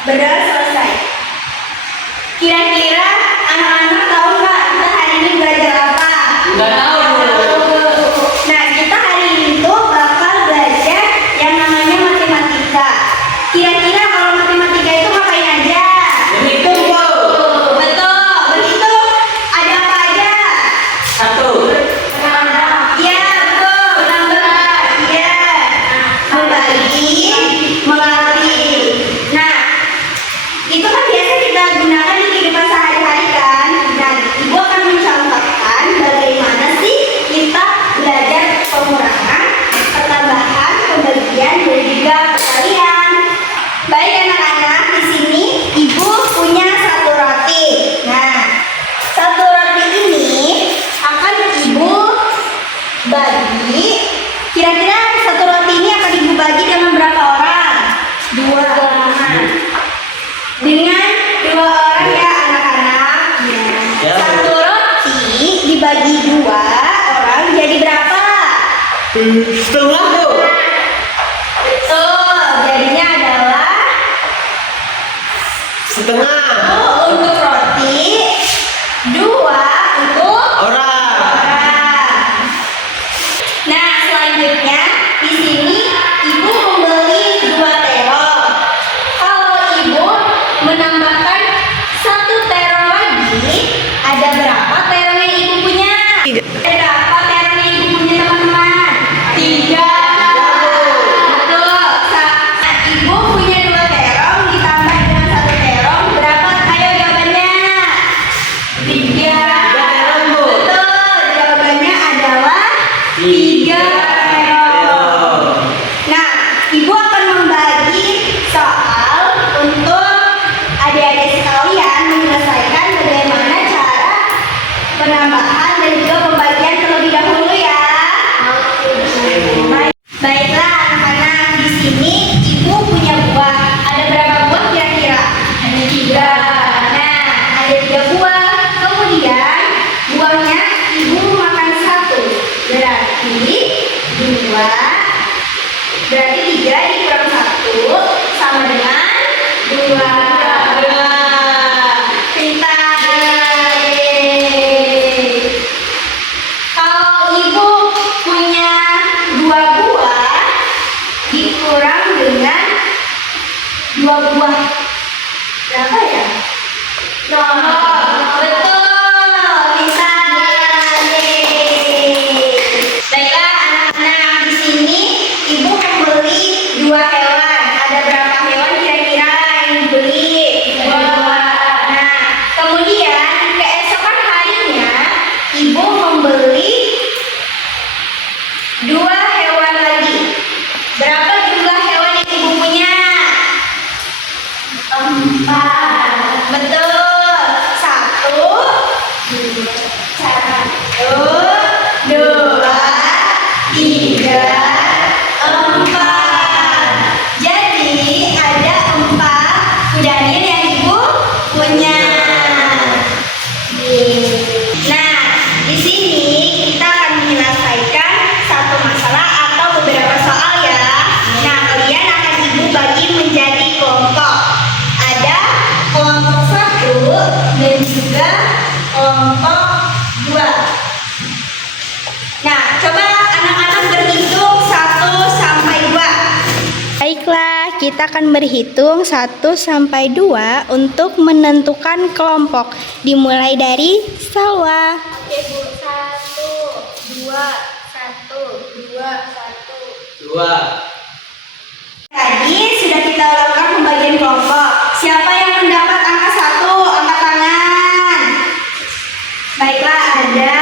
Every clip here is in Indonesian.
Berdoa selesai. Kira-kira anak-anak tahu nggak kita hari ini belajar apa? Nggak tahu. Nah, kita hari ini tuh bakal belajar yang namanya matematika. Kira-kira kalau matematika itu ngapain aja? Berhitung, Bu. Betul, berhitung. Ada apa aja? Satu. Iya, betul. Menambah. Iya. Membagi, mengali. Nah, itu kan biasa kita gunakan di kehidupan sehari-hari kan. Nah, Ibu akan mencontohkan bagaimana sih kita belajar pengurangan, pertambahan, pembagian, dan juga perkalian. Baik anak-anak, di sini Ibu punya satu roti. Nah, satu roti ini akan Ibu bagi. Kira-kira satu roti ini akan Ibu bagi dengan berapa orang? Dua. Dengan dua orang ya anak-anak. Ya. Satu roti dibagi dua orang jadi berapa? Setengah, Bu. Betul, jadinya adalah Setengah. satu untuk roti, dua untuk Orang. orang. Nah, selanjutnya di sini Ibu membeli dua terong. Kalau Ibu menambahkan satu terong lagi, ada berapa terong yang Ibu punya? Ada berapa terong yang Ibu punya teman-teman? Tiga. Betul. Nah, Ibu punya dua terong ditambah dengan satu terong, berapa? Ayo jawabannya. Tiga. terong, Bu. Betul. Jawabannya adalah tiga terong. Nah, Ibu akan membagi soal untuk adik-adik sekalian menyelesaikan bagaimana cara penambahan dan juga pembagian terlebih dahulu ya. Baiklah anak-anak, di sini Ibu punya buah. Ada berapa buah kira-kira? Ada tiga. Nah, ada tiga buah. Kemudian buahnya Ibu makan satu. Berarti dua. Berarti tiga dikurang satu sama dengan dua. Pintar. Yeay. Kalau Ibu punya dua buah dikurang dengan dua buah berapa ya? Nol. Betul. Pintar. Yeay. Baiklah anak-anak, di sini Ibu membeli dua hewan. Ada berapa hewan kira-kira yang dibeli? Dua. Nah, kemudian keesokan harinya Ibu membeli dua hewan lagi. Berapa jumlah hewan yang Ibu punya? Empat. Betul. Satu, dua, tiga, empat. Jadi ada empat kudanil yang Ibu punya. Nah, di sini kita akan menyelesaikan satu masalah atau beberapa soal ya. Nah, kalian akan Ibu bagi menjadi kelompok. Ada kelompok satu dan juga kelompok dua. Nah, coba anak-anak berhitung 1 sampai 2. Baiklah, kita akan berhitung 1 sampai 2 untuk menentukan kelompok. Dimulai dari Salwa. Oke, Bu. 1, 2, 1, 2, 1. Dua. Tadi sudah kita lakukan pembagian kelompok. Siapa yang mendapat angka 1? Angkat tangan. Baiklah, ada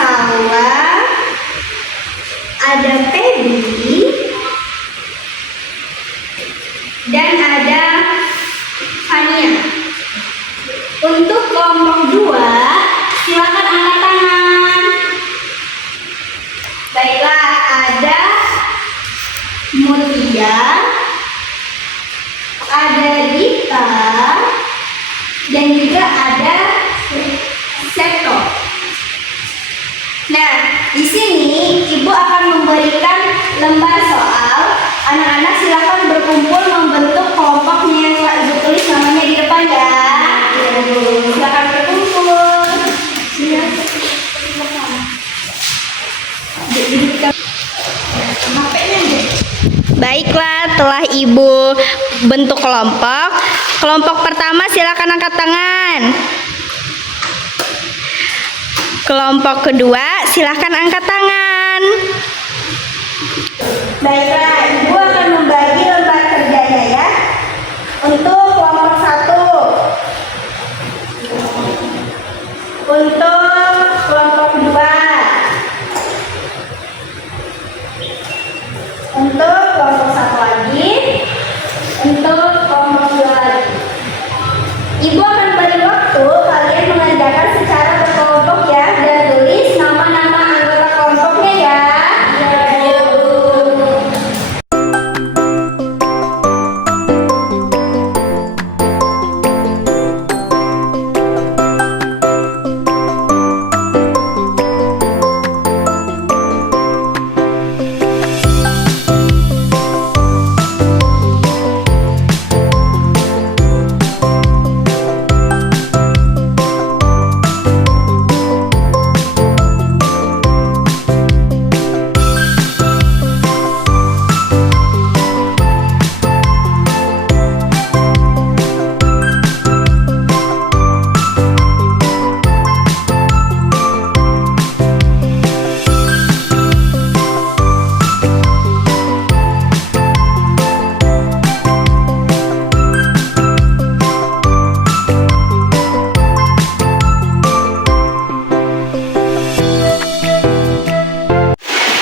Salwa, ada Feby, dan ada Fania. Untuk kelompok 2, silakan angkat tangan. Baiklah, ada Mutia, ada Dita, dan juga ada Seto. Nah, di sini Ibu akan memberikan lembar soal. Anak-anak silakan berkumpul membentuk kelompoknya yang telah Ibu tulis Baiklah, telah Ibu bentuk kelompok. Kelompok pertama silakan angkat tangan. Kelompok kedua silakan angkat tangan. Baiklah, Ibu akan membagi lembar kerjanya ya. Untuk kelompok 1. Untuk kelompok 2. Untuk kelompok 1 lagi. Untuk kelompok 2 lagi. Ibu akan beri waktu kalian mengerjakan secara berkelompok ya, dan tulis nama-nama anggota kelompoknya ya. Iya, Bu.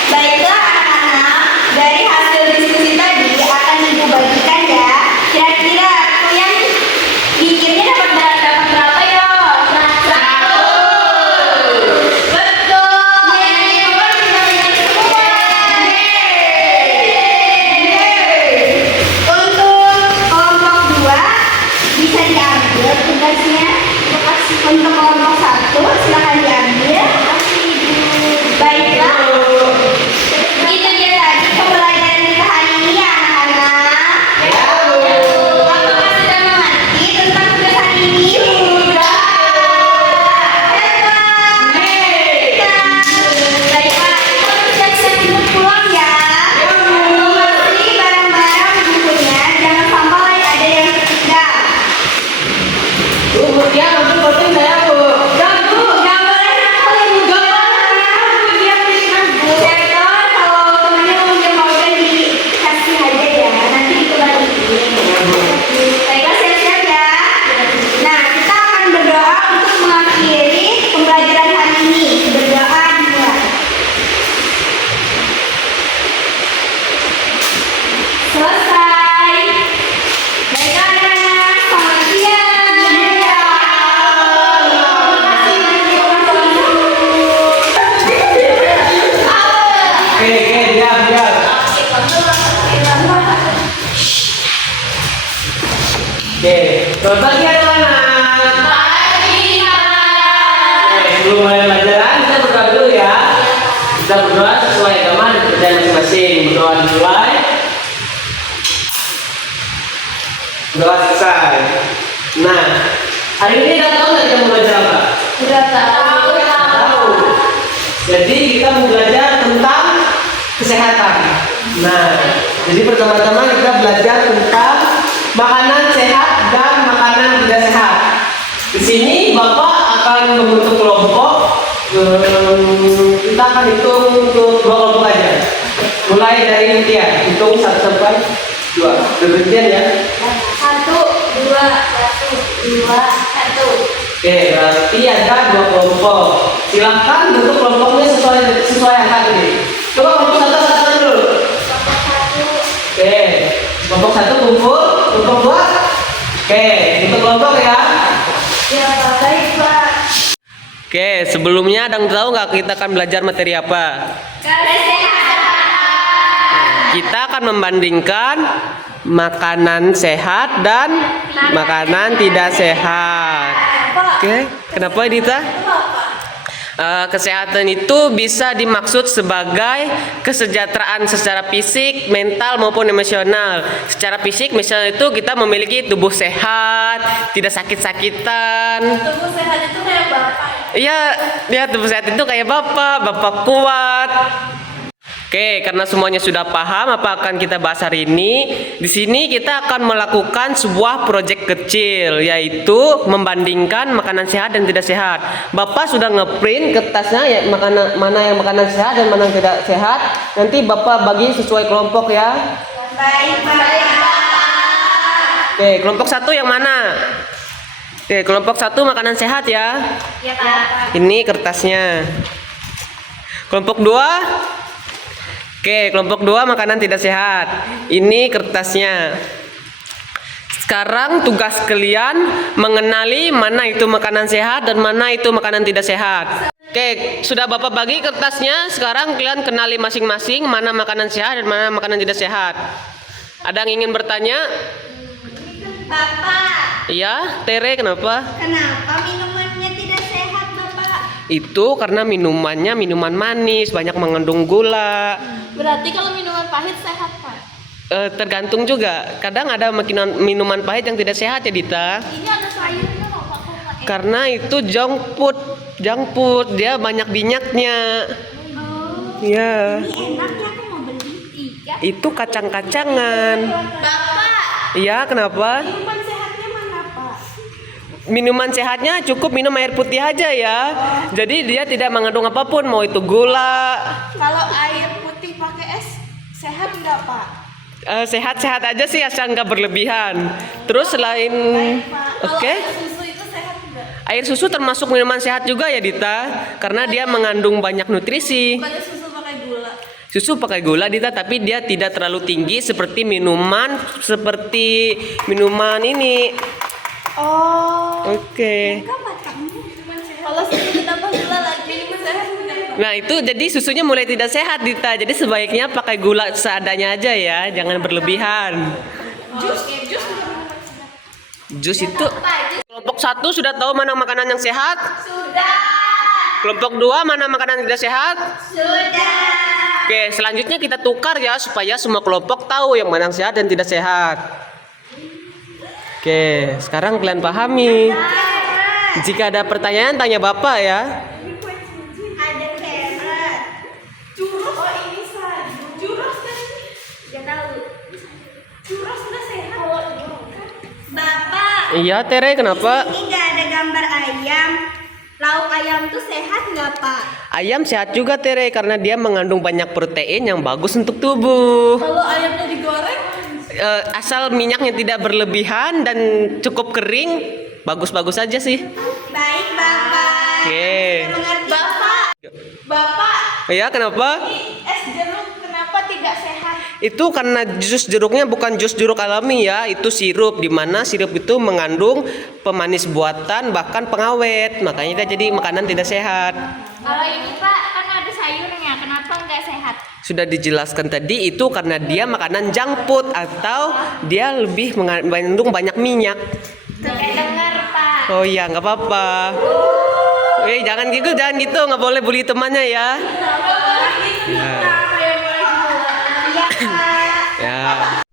Baiklah anak-anak, dari hasil diskusi tadi akan Ibu bagikan ya. Kira-kira kalian bikinnya dapat berapa ya? 100. Betul. Untuk kelompok 2 bisa diambil tugasnya. Untuk kelompok 1 silakan diambil. Baiklah. Itu dia tadi pembelajaran kita hari ini ya anak-anak. Apakah sudah mengerti tentang tugas hari ini? Sudah. Baiklah, kita bersiap-siap untuk pulang ya. Bersih barang-barang bukunya, jangan sampai ada yang tertinggal. Ya, nanti penting saya, Bu. Jangan boleh nakal ya, Bu. Setor kalau temennya mau dikasih aja ya, nanti dikembaliin. Baiklah, siap-siap ya. Nah, kita akan berdoa untuk mengakhiri pembelajaran hari ini. Berdoa dimulai. Selesai. Baiklah anak-anak, selamat siang. Oke, diam. Oke, selamat pagi anak-anak. Oke, sebelum mulai pelajaran, kita berdoa dulu ya. Kita berdoa sesuai agama dan kerjaan masing-masing. Berdoa dimulai. Doa selesai. Nah, hari ini kita tahu nggak kita mau belajar apa? Sudah tahu. Tahu. Jadi kita mau belajar tentang kesehatan. Nah, jadi pertama-tama kita belajar tentang makanan sehat dan makanan tidak sehat. Di sini Bapak akan membentuk kelompok. Kita akan hitung untuk 2 kelompok aja. Mulai dari Intian, hitung 1 sampai 2. Berhentian ya. 1, 2, 1, 2, 1. Oke, berarti ada 2 kelompok. Silahkan bentuk kelompoknya sesuai angka ini. Coba kelompok 1 katakan dulu. Oke, kelompok 1 kumpul, kelompok 2. Oke, bentuk kelompok ya. Ya, baik Pak. Oke, sebelumnya ada yang tahu nggak kita akan belajar materi apa? Kesehatan. Kita akan membandingkan makanan sehat dan makanan tidak sehat. Oke, kenapa Dita? Kesehatan itu bisa dimaksud sebagai kesejahteraan secara fisik, mental maupun emosional. Secara fisik misalnya itu kita memiliki tubuh sehat, tidak sakit-sakitan. Tubuh sehat itu kayak Bapak. Iya, tubuh sehat itu kayak bapak kuat. Oke, karena semuanya sudah paham apa akan kita bahas hari ini, di sini kita akan melakukan sebuah proyek kecil, yaitu membandingkan makanan sehat dan tidak sehat. Bapak sudah ngeprint kertasnya ya, mana yang makanan sehat dan mana yang tidak sehat. Nanti Bapak bagi sesuai kelompok ya. Baik, Pak. Oke, kelompok 1 yang mana? Oke, kelompok 1 makanan sehat ya. Ya, Pak. Ini kertasnya. Kelompok 2. Oke, kelompok 2 makanan tidak sehat. Ini kertasnya. Sekarang tugas kalian mengenali mana itu makanan sehat dan mana itu makanan tidak sehat. Oke, sudah Bapak bagi kertasnya. Sekarang kalian kenali masing-masing mana makanan sehat dan mana makanan tidak sehat. Ada yang ingin bertanya? Bapak, Iya, Tere, kenapa? kenapa minumannya tidak sehat, Bapak? Itu karena minumannya minuman manis, banyak mengandung gula. Berarti kalau minuman pahit sehat, Pak? Tergantung juga. Kadang ada minuman pahit yang tidak sehat ya, Dita. Ini ada sayurnya loh, Pak. Kok nggak enak? Karena itu junk food, dia banyak minyaknya. Iya. Ini enak ya, aku mau beli. Iya. Itu kacang-kacangan. Bapak, Iya, kenapa? minuman sehatnya mana, Pak? Minuman sehatnya cukup minum air putih aja ya. Jadi dia tidak mengandung apapun, mau itu gula. Kalau air putih pakai es, sehat nggak, Pak? Sehat-sehat aja sih asal nggak berlebihan. Terus selain Kalau oke. air susu itu sehat nggak? Air susu termasuk minuman sehat juga ya Dita, karena dia mengandung banyak nutrisi. Bukannya susu pakai gula? Susu pakai gula Dita, tapi dia tidak terlalu tinggi seperti minuman ini. Oh. Oke. Kalau susu ditambah gula lagi, minuman sehat nggak, Pak? Nah itu jadi susunya mulai tidak sehat Dita. Jadi sebaiknya pakai gula seadanya aja ya, jangan berlebihan. Jus juga Jus itu kelompok 1 sudah tahu mana makanan yang sehat? Sudah. Kelompok 2 mana makanan yang tidak sehat? Sudah. Oke, selanjutnya kita tukar ya supaya semua kelompok tahu yang mana yang sehat dan tidak sehat. Oke, sekarang kalian pahami. Jika ada pertanyaan tanya Bapak ya. Ada carrot. Churros, oh ini sagu. Churros kan? Gak tahu. Churros nggak sehat. Bapak, Iya, Tere, kenapa? ini gak ada gambar ayam. Lauk ayam tuh sehat gak, Pak? Ayam sehat juga, Tere, karena dia mengandung banyak protein yang bagus untuk tubuh. Kalau ayamnya digoreng, Asal minyaknya tidak berlebihan dan cukup kering, bagus-bagus aja sih. Baik, Bapak. Oke. Mengerti, Bapak, Ya, kenapa? es jeruk kenapa tidak sehat? Itu karena jus jeruknya bukan jus jeruk alami ya, itu sirup, di mana sirup itu mengandung pemanis buatan bahkan pengawet, makanya dia jadi makanan tidak sehat. Kalau ini Pak, kan ada sayurnya, kenapa nggak sehat? Sudah dijelaskan tadi, itu karena dia makanan junk food atau dia lebih mengandung banyak minyak. Gak dengar, Pak. Oh iya, nggak apa-apa. Jangan gitu, nggak boleh bully temannya ya. Iya, Pak. Ya.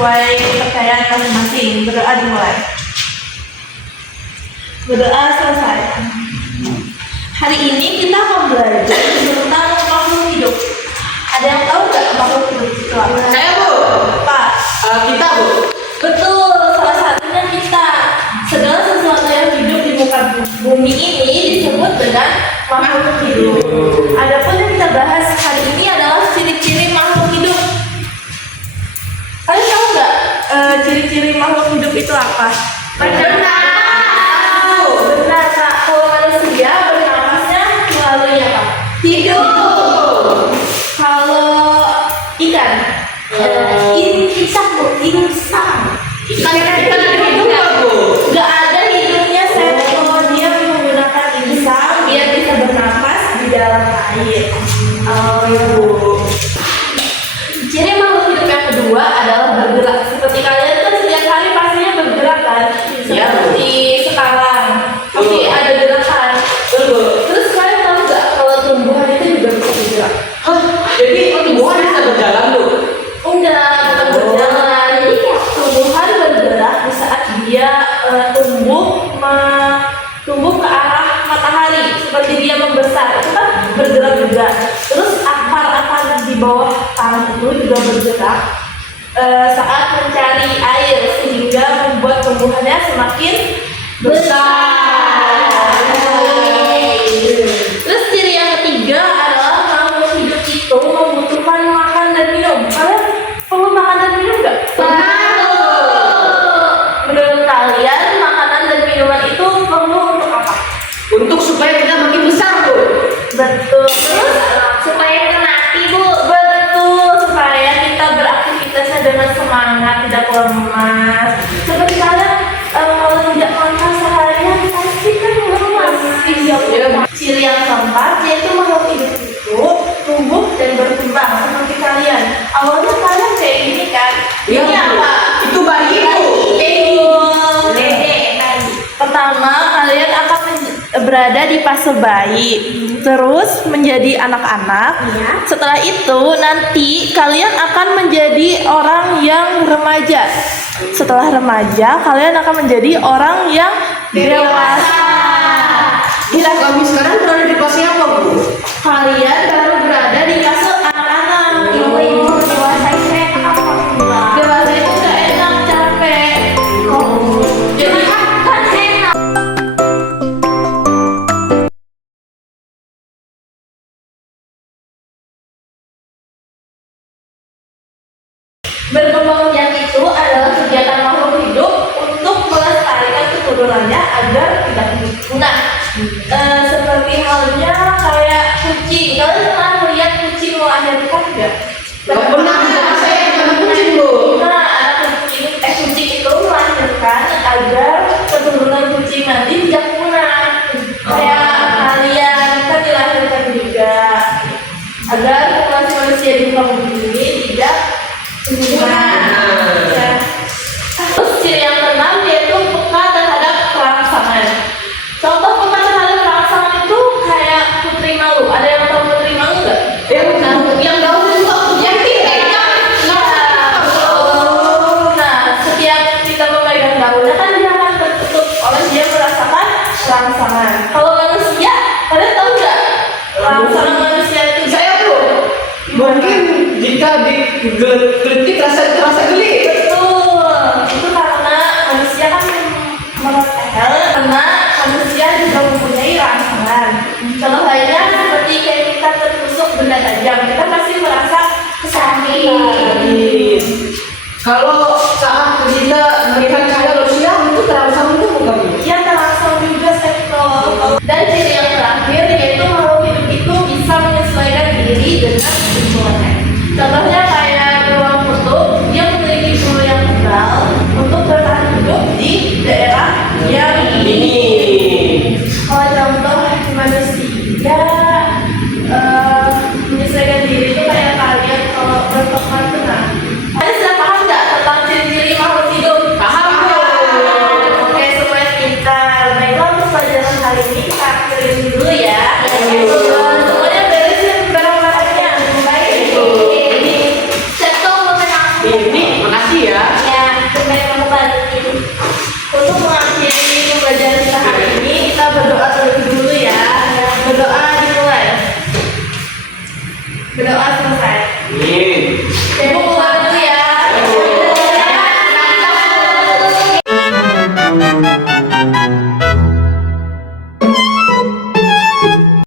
sesuai kepercayaan masing-masing. Berdoa dimulai. Berdoa selesai. Hari ini kita akan belajar tentang makhluk hidup. Ada yang tahu nggak makhluk hidup itu apa? Saya Bu. Apa? Kita Bu. Betul, salah satunya kita. Segala sesuatu yang hidup di muka bumi ini disebut dengan makhluk hidup. Adapun yang kita bahas hari ini adalah ciri-ciri makhluk hidup. Kalian tahu nggak ciri-ciri makhluk hidup itu apa? Benar, Kak. Kalau manusia bernafasnya melalui apa? Hidup. Kalau ikan, insang, Bu. Insang. Ikan ada hidup nggak Bu? Gak ada hidupnya kalau dia menggunakan insang, dia bisa bernafas di dalam air. Oh ya Bu. Ciri makhluk hidup yang kedua adalah bergerak. Seperti kalian kan setiap hari pastinya bergerak kan? Iya, Bu. Seperti sekarang, pasti ada gerakan. Betul Bu. Terus kalian tahu nggak kalau tumbuhan itu juga bisa bergerak? Hah, jadi tumbuhan bisa berjalan Bu? Enggak, bukan berjalan. Jadi kayak tumbuhan bergerak di saat dia tumbuh ke arah matahari, seperti dia membesar, itu kan bergerak juga. Terus akar-akar di bawah tanah itu juga bergerak saat mencari air, sehingga membuat tumbuhannya semakin besar. Terus ciri yang ketiga adalah makhluk hidup itu membutuhkan makan dan minum. Kalian perlu makan dan minum nggak? Menurut kalian makanan dan minuman itu perlu untuk apa? Untuk supaya kita makin besar Bu. Betul. Terus supaya kita mati, Bu. Betul, supaya kita beraktivitasnya dengan semangat, tidak lemas. Seperti kalian kalau tidak makan seharian pasti kan lemas. Iya. Ciri yang keempat yaitu makhluk hidup itu tumbuh dan berkembang seperti kalian. Awalnya kalian kayak gini kan? Iya, Ini Bu. apa? Itu bayi Bu. Pertama, kalian akan berada di fase bayi, terus menjadi anak-anak. Setelah itu, nanti kalian akan menjadi orang yang remaja. Setelah remaja, kalian akan menjadi orang yang dewasa. Kami sekarang berada di fase apa Bu? Kalian baru berada di fase anak-anak. Dewasa itu enak apa? Dewasa itu gak enak, capek. Jadi kan enak. Berkembang biak itu adalah kegiatan makhluk hidup untuk melestarikan keturunannya agar tidak punah. Seperti halnya kayak kucing. Kalian pernah melihat kucing melahirkan nggak? Nggak pernah, saya bukan kucing Bu. Nah, kucing itu melahirkan agar keturunan kucing nanti tidak punah. Kayak kalian kan dilahirkan juga agar populasi manusia di muka bumi ini tidak punah. Ya. Terus ciri yang keenam yaitu peka terhadap rangsangan. Contoh peka terhadap rangsangan itu kayak putri malu. Ada yang tahu putri malu nggak? Yang daun itu yang tinggi. Nah, setiap kita memegang daunnya kan dia akan tertutup oleh dia merasakan rangsangan. Kalau manusia, kalian tahu nggak rangsangan manusia itu? Saya Bu. Mungkin jika digelitik terasa geli. Betul. Itu karena manusia kan merotel, karena manusia juga mempunyai rangsangan. Contoh lainnya seperti kayak kita tertusuk benda tajam, kita pasti merasa sakit. Kalau